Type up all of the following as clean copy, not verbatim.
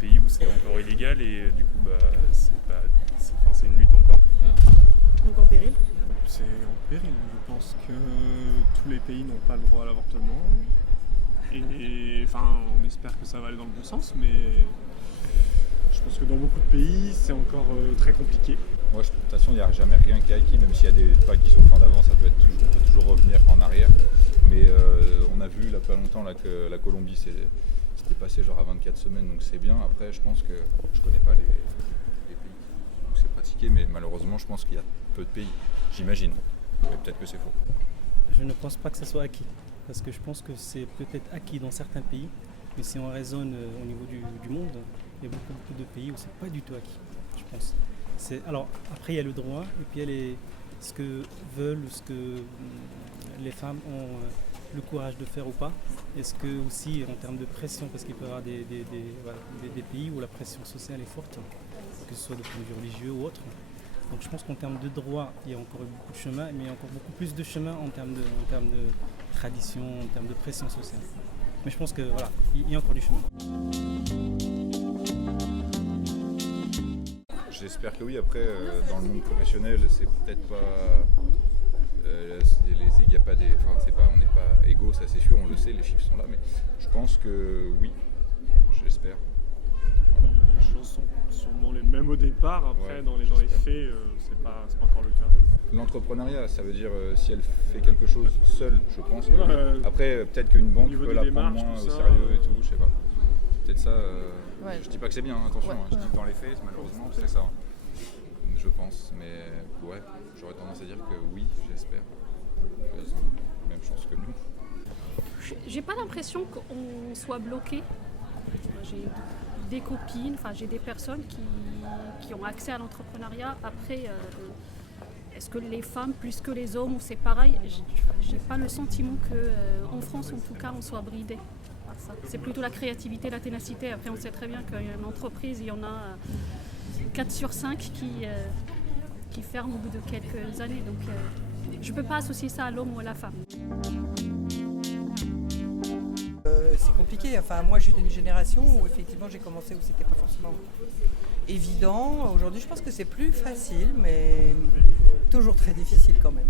pays où c'est encore illégal et du coup c'est une lutte encore. Donc en péril. C'est en péril, je pense que tous les pays n'ont pas le droit à l'avortement. Et enfin, on espère que ça va aller dans le bon sens, mais je pense que dans beaucoup de pays, c'est encore très compliqué. Moi, de toute façon, il n'y a jamais rien qui est acquis, même s'il y a des pas qui sont faits en avant, on peut toujours revenir en arrière. Mais on a vu là pas longtemps là, que la Colombie c'était passé genre à 24 semaines, donc c'est bien. Après, je pense que je connais pas les pays où c'est pratiqué, mais malheureusement, je pense qu'il y a peu de pays, j'imagine. Mais peut-être que c'est faux. Je ne pense pas que ça soit acquis, parce que je pense que c'est peut-être acquis dans certains pays, mais si on raisonne au niveau du monde, il y a beaucoup de pays où c'est pas du tout acquis, je pense. Alors après il y a le droit et puis il y a ce que veulent, ce que les femmes ont le courage de faire ou pas. Est-ce que aussi en termes de pression, parce qu'il peut y avoir des pays où la pression sociale est forte, que ce soit de point de vue religieux ou autre. Donc je pense qu'en termes de droit, il y a encore beaucoup de chemin, mais il y a encore beaucoup plus de chemin en termes de tradition, en termes de pression sociale. Mais je pense que voilà, il y a encore du chemin. J'espère que oui. Après, dans le monde professionnel, c'est peut-être pas. Il y a pas des. Enfin, on n'est pas égaux, ça c'est sûr, on le sait, les chiffres sont là, mais je pense que oui, j'espère. Voilà. Les choses sont sûrement les mêmes au départ, après dans les faits, c'est pas encore le cas. L'entrepreneuriat, ça veut dire si elle fait quelque chose seule, je pense. Que après, peut-être qu'une banque peut la prendre moins au sérieux et tout, je sais pas. Peut-être ça. Je dis pas que c'est bien, attention. Je dis que dans les faits, malheureusement, c'est ça. Je pense, mais ouais, j'aurais tendance à dire que oui, j'espère. Ils ont la même chance que nous. J'ai pas l'impression qu'on soit bloqué. J'ai des copines, j'ai des personnes qui ont accès à l'entrepreneuriat. Après, est-ce que les femmes plus que les hommes ou c'est pareil? J'ai pas le sentiment qu'en France en tout cas on soit bridé. C'est plutôt la créativité, la ténacité. Après on sait très bien qu'une entreprise, il y en a 4 sur 5 qui ferment au bout de quelques années. Donc je ne peux pas associer ça à l'homme ou à la femme. C'est compliqué. Moi je suis d'une génération où effectivement j'ai commencé où c'était pas forcément évident. Aujourd'hui je pense que c'est plus facile, mais toujours très difficile quand même.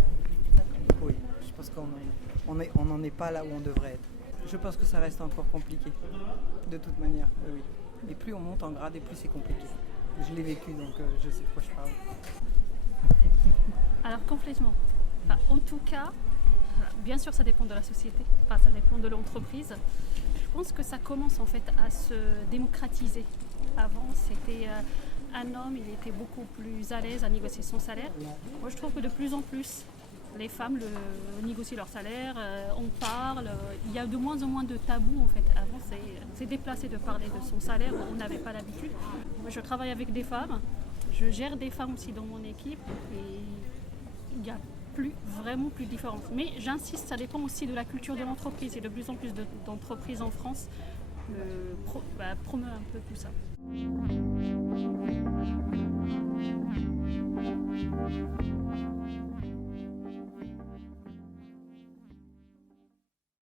Oui, je pense qu'on n'en est pas là où on devrait être. Je pense que ça reste encore compliqué, de toute manière, oui. Et plus on monte en grade et plus c'est compliqué. Je l'ai vécu, donc je sais de quoi je parle. Alors complètement. En tout cas, bien sûr ça dépend de la société, ça dépend de l'entreprise. Je pense que ça commence en fait à se démocratiser. Avant c'était un homme, il était beaucoup plus à l'aise à négocier son salaire. Moi je trouve que de plus en plus, les femmes négocient leur salaire, on parle, il y a de moins en moins de tabous en fait. Avant c'est déplacé de parler de son salaire, on n'avait pas l'habitude. Moi je travaille avec des femmes, je gère des femmes aussi dans mon équipe et il n'y a vraiment plus de différence. Mais j'insiste, ça dépend aussi de la culture de l'entreprise et de plus en plus d'entreprises en France promeut un peu tout ça.